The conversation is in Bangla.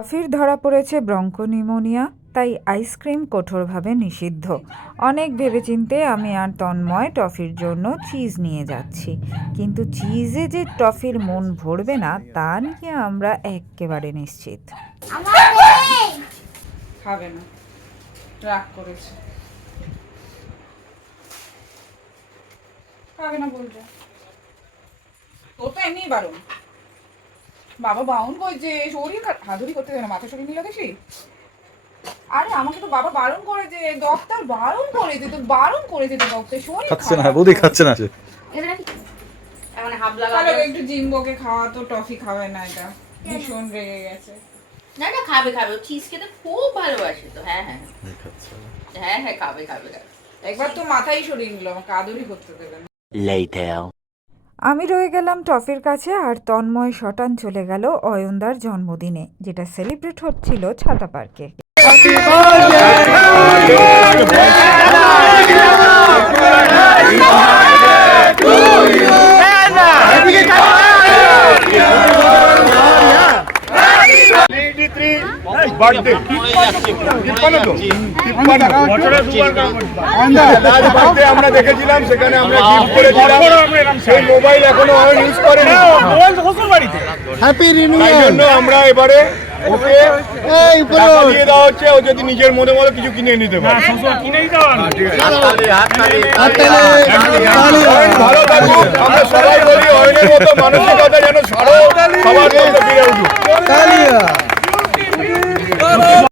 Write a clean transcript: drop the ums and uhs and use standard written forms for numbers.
টফির ধরা পড়েছে ব্রঙ্কোনিউমোনিয়া, তাই আইসক্রিম কঠোরভাবে নিষিদ্ধ। অনেক ভেবেচিন্তে আমি আর তন্ময় টফির জন্য চিজ নিয়ে যাচ্ছি, কিন্তু চিজে যে টফির মন ভরবে না তা নিয়ে আমরা একেবারে নিশ্চিত। খাবে না, রাগ করেছে, খাবে না বলবে। তোর তো এমনি বারণ, বাবা বারণ করছে, শরীর হাতুড়ি করতে দেয় না, মাথা শরীর নিল দেখি। আরে আমাকে তো বাবা বারণ করেছে, ডক্টর বারণ করেছে, তো বারণ করেছে তো ডক্টর, শরীর খাচ্ছে না বৌদি, খাচ্ছে না সে। মানে হাফ লাগা তাহলে একটু জিম্বোকে খাওয়া, তো টফি খাবে না, এটা ভীষণ রেগে গেছে। না না খাবে খাবে, ও চিজ খেতে খুব ভালোবাসে তো। হ্যাঁ হ্যাঁ হ্যাঁ হ্যাঁ খাবে খাবে খাবে। একবার তো মাথায় সরিয়ে নিল, আমাকে আদরই করতে দেবে না। আমি রয়ে গেলাম টফির কাছে, আর তন্ময় শটান চলে গেল অয়নদার জন্মদিনে, যেটা সেলিব্রেট হচ্ছিল ছাতা পার্কে। আমরা দেখেছিলাম, সেখানে আমরা গিফট করেছিলাম। সেই মোবাইল এখনো ইউজ করেনি, হ্যাপি রিনিউয়াল। জন্য আমরা এবারে ওকে টাকা দিয়ে দেওয়া হচ্ছে, ও যদি নিজের মনে মতো কিছু কিনে নিতে পারে। ভালো থাকুক, আমরা সবাই বলি অয়নের মতো মানসিকতা যেন সবার মধ্যে ফিরে উঠুক।